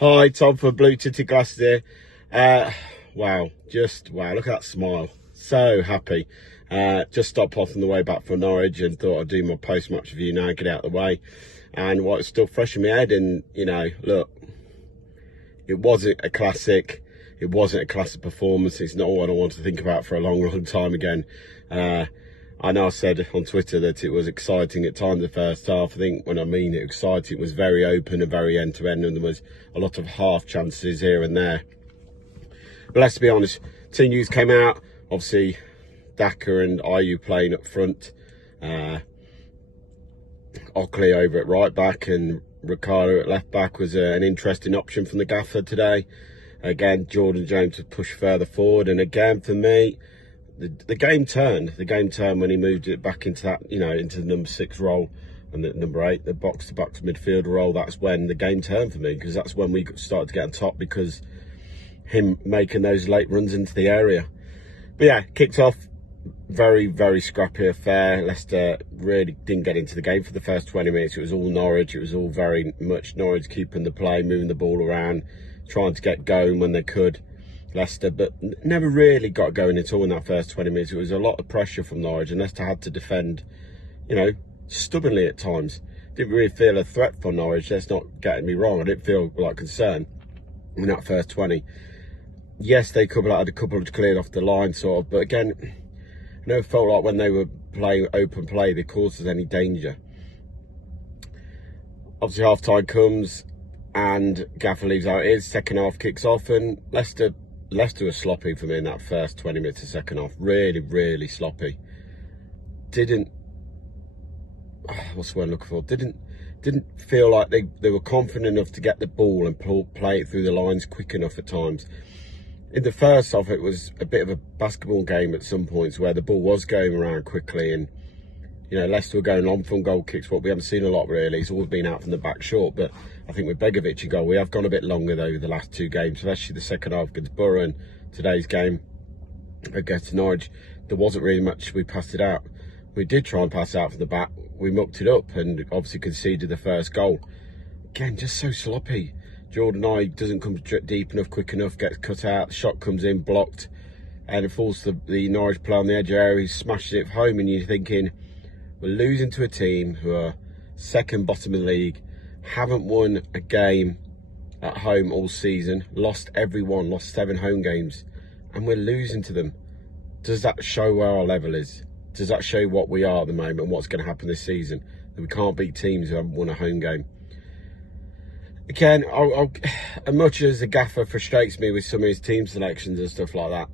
Hi, Tom for Blue Tinted Glasses here. Wow, wow, look at that smile. So happy. Just stopped off on the way back from Norwich and thought I'd do my post-match review now, get out of the way. And what was still fresh in my head, and look, it wasn't a classic. It wasn't a classic performance. It's not what I want to think about for a long time again. I know I said on Twitter that it was exciting at times the first half. I think when I mean it exciting, it was very open and very end-to-end, and there was a lot of half chances here and there. But let's be honest, team news came out. Obviously, Daka and Ayew playing up front. Ockley over at right back and Ricardo at left back was an interesting option from the gaffer today. Again, Jordan James was pushed further forward, and again for me, the game turned. The game turned when he moved it back into that, into the number 6 role and the number 8, the box-to-box midfielder role. That's when the game turned for me, because that's when we started to get on top, because him making those late runs into the area. But yeah, kicked off very, very scrappy affair. Leicester really didn't get into the game for the first 20 minutes. It was all Norwich. It was all very much Norwich keeping the play, moving the ball around, trying to get going when they could. Leicester, but never really got going at all in that first 20 minutes. It was a lot of pressure from Norwich, and Leicester had to defend, stubbornly at times. Didn't really feel a threat from Norwich. That's not getting me wrong. I didn't feel like concern in that first 20. Yes, they had a couple of cleared off the line, sort of, but again, I never felt like when they were playing open play, they caused us any danger. Obviously, half time comes and Gaffer leaves how it is. Second half kicks off, and Leicester was sloppy for me in that first 20 minutes of second half. Really, really sloppy. What's the word I'm looking for? Didn't feel like they were confident enough to get the ball and play it through the lines quick enough at times. In the first half, it was a bit of a basketball game at some points where the ball was going around quickly, and Leicester were going long from goal kicks, what we haven't seen a lot really. It's always been out from the back short, but I think with Begovic in goal, we have gone a bit longer though the last 2 games, especially the second half against Borough and today's game against Norwich. There wasn't really much. We passed it out. We did try and pass it out from the back. We mucked it up and obviously conceded the first goal. Again, just so sloppy. Jordan Ayew doesn't come deep enough, quick enough, gets cut out, the shot comes in, blocked, and it falls to the Norwich player on the edge of the area. He smashes it home, and you're thinking, we're losing to a team who are second bottom of the league, haven't won a game at home all season, lost 7 home games, and we're losing to them. Does that show where our level is? Does that show what we are at the moment and what's going to happen this season? That we can't beat teams who haven't won a home game. Again, as much as the gaffer frustrates me with some of his team selections and stuff like that,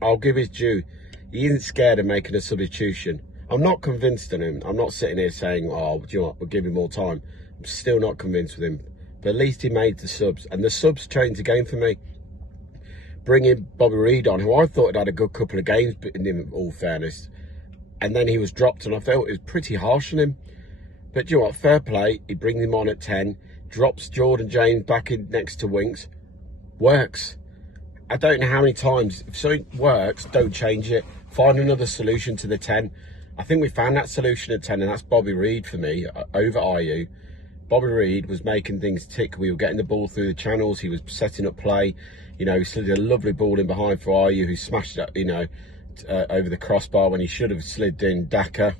I'll give his due. He isn't scared of making a substitution. I'm not convinced in him. I'm not sitting here saying, oh, do you know what, we'll give him more time. I'm still not convinced with him. But at least he made the subs. And the subs changed the game for me. Bringing Bobby Reid on, who I thought had a good couple of games in all fairness. And then he was dropped, and I felt it was pretty harsh on him. But do you know what, fair play. He brings him on at 10. Drops Jordan James back in next to Winks. Works. I don't know how many times. If something works, don't change it. Find another solution to the 10. I think we found that solution at 10, and that's Bobby Reid for me, over Ayew. Bobby Reid was making things tick. We were getting the ball through the channels. He was setting up play. He slid a lovely ball in behind for Ayew, who smashed it, over the crossbar when he should have slid in Daka.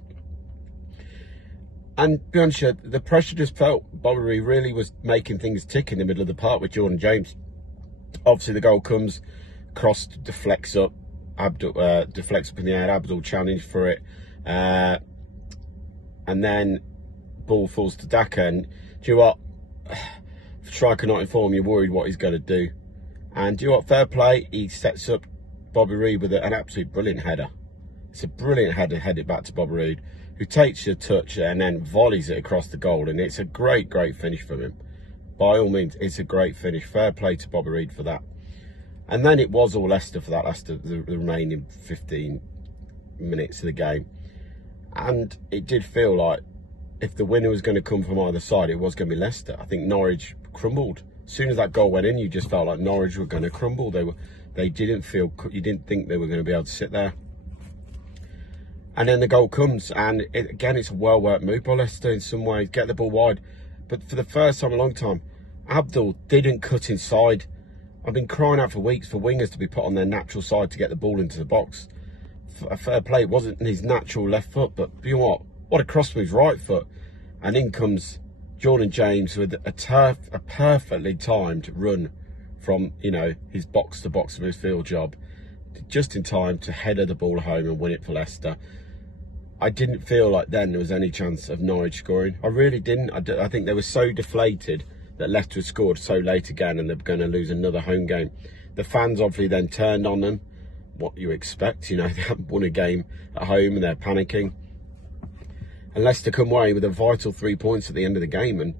And to be honest, the pressure just felt. Bobby Reid really was making things tick in the middle of the park with Jordan James. Obviously, the goal comes, cross deflects up, deflects up in the air. Abdul challenged for it, and then ball falls to Daka. And do you know what? Striker not informed, you're worried what he's going to do. And do you know what? Fair play. He sets up Bobby Reid with an absolute brilliant header. It's a brilliant header, headed back to Bobby Reid, who takes your touch and then volleys it across the goal, and it's a great finish from him. By all means, it's a great finish. Fair play to Bobby Reid for that. And then it was all Leicester for that the remaining 15 minutes of the game. And it did feel like if the winner was going to come from either side, it was going to be Leicester. I think Norwich crumbled. As soon as that goal went in, you just felt like Norwich were going to crumble. You didn't think they were going to be able to sit there. And then the goal comes, and again, it's a well-worked move by Leicester in some ways. Get the ball wide. But for the first time in a long time, Abdul didn't cut inside. I've been crying out for weeks for wingers to be put on their natural side to get the ball into the box. A fair play, it wasn't his natural left foot, but you know what a cross with his right foot. And in comes Jordan James with a perfectly timed run from, you know, his box-to-box midfield job, just in time to header the ball home and win it for Leicester. I didn't feel like then there was any chance of Norwich scoring. I really didn't. I think they were so deflated that Leicester had scored so late again and they're going to lose another home game. The fans obviously then turned on them. What you expect, you know, they haven't won a game at home and they're panicking. And Leicester come away with a vital 3 points at the end of the game. And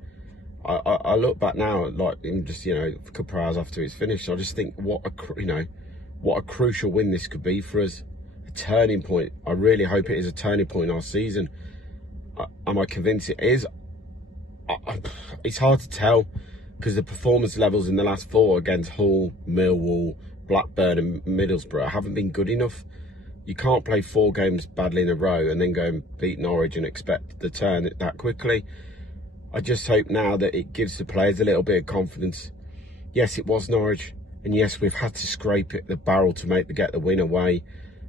I look back now, like just, you know, a couple of hours after it's finished, I just think what a crucial win this could be for us. A turning point. I really hope it is a turning point in our season. Am I convinced it is? It's hard to tell because the performance levels in the last 4 against Hull, Millwall, Blackburn and Middlesbrough haven't been good enough. You can't play 4 games badly in a row and then go and beat Norwich and expect the turn that quickly. I just hope now that it gives the players a little bit of confidence. Yes, it was Norwich, and yes, we've had to scrape it the barrel to get the win away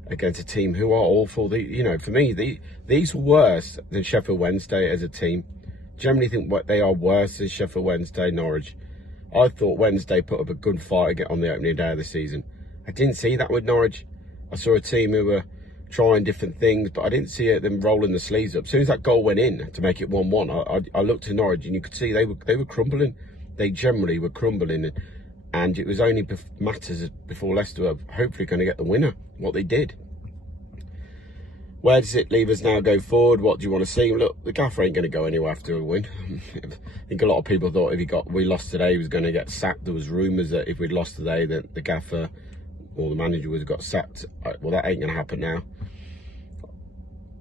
against a team who are awful. You know, for me, these were worse than Sheffield Wednesday as a team. Generally think they are worse than Sheffield Wednesday, Norwich. I thought Wednesday put up a good fight to get on the opening day of the season. I didn't see that with Norwich. I saw a team who were trying different things, but I didn't see them rolling the sleeves up. As soon as that goal went in to make it 1-1, I looked to Norwich and you could see they were crumbling. They generally were crumbling, and it was only matters before Leicester were hopefully going to get the winner, what they did. Where does it leave us now go forward? What do you want to see? Look, the gaffer ain't going to go anywhere after a win. I think a lot of people thought if we lost today, he was going to get sacked. There was rumours that if we'd lost today, that the gaffer or the manager would have got sacked. Well, that ain't going to happen now.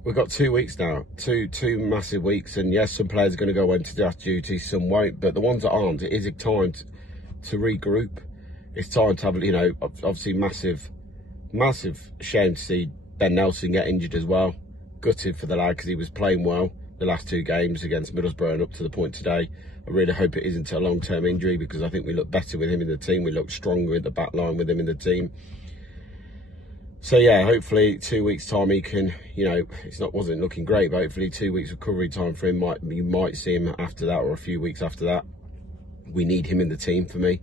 We've got 2 weeks now, two massive weeks, and yes, some players are going to go into that duty, some won't. But the ones that aren't, it is a time to regroup. It's time to have, you know, obviously massive shame to see Ben Nelson get injured as well. Gutted for the lad because he was playing well the last 2 games against Middlesbrough and up to the point today. I really hope it isn't a long-term injury because I think we look better with him in the team. We look stronger at the back line with him in the team. So yeah, hopefully 2 weeks time he can, you know, wasn't looking great, but hopefully 2 weeks recovery time for him. You might see him after that or a few weeks after that. We need him in the team for me.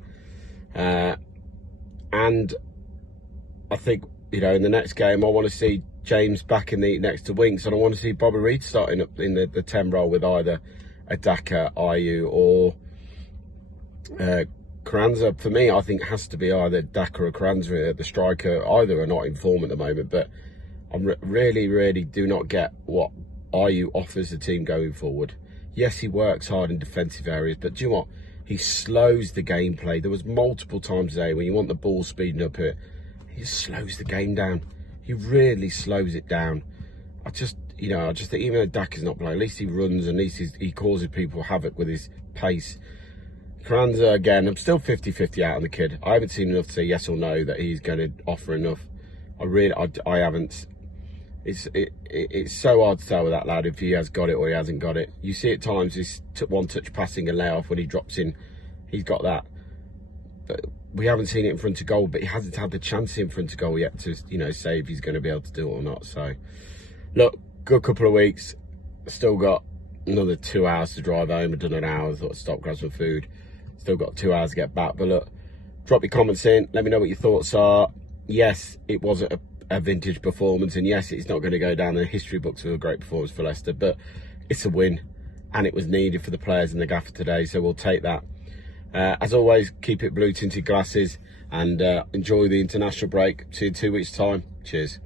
And I think, you know, in the next game, I want to see James back in the next to Winks, and I want to see Bobby Reid starting up in the 10 role with either a Daka, Ayew, or Carranza. For me, I think it has to be either Daka or Carranza, the striker. Either are not in form at the moment, but I really do not get what Ayew offers the team going forward. Yes, he works hard in defensive areas, but do you know what? He slows the gameplay. There was multiple times today when you want the ball speeding up here, he slows the game down. He really slows it down. I just think even though Daka's not playing, at least he runs, and at least he causes people havoc with his pace. Carranza, again, I'm still 50-50 out on the kid. I haven't seen enough to say yes or no that he's going to offer enough. I haven't. It's so hard to tell with that lad if he has got it or he hasn't got it. You see at times his one-touch passing and layoff when he drops in, he's got that. But we haven't seen it in front of goal, but he hasn't had the chance in front of goal yet to, you know, say if he's going to be able to do it or not. So, look, good couple of weeks. Still got another 2 hours to drive home. I've done an hour. I thought I'd stop, grab some food. Still got 2 hours to get back. But look, drop your comments in. Let me know what your thoughts are. Yes, it wasn't a vintage performance, and yes, it's not going to go down in the history books of a great performance for Leicester, but it's a win, and it was needed for the players and the gaffer today, so we'll take that. As always, keep it blue tinted glasses, and enjoy the international break. See you in 2 weeks' time. Cheers.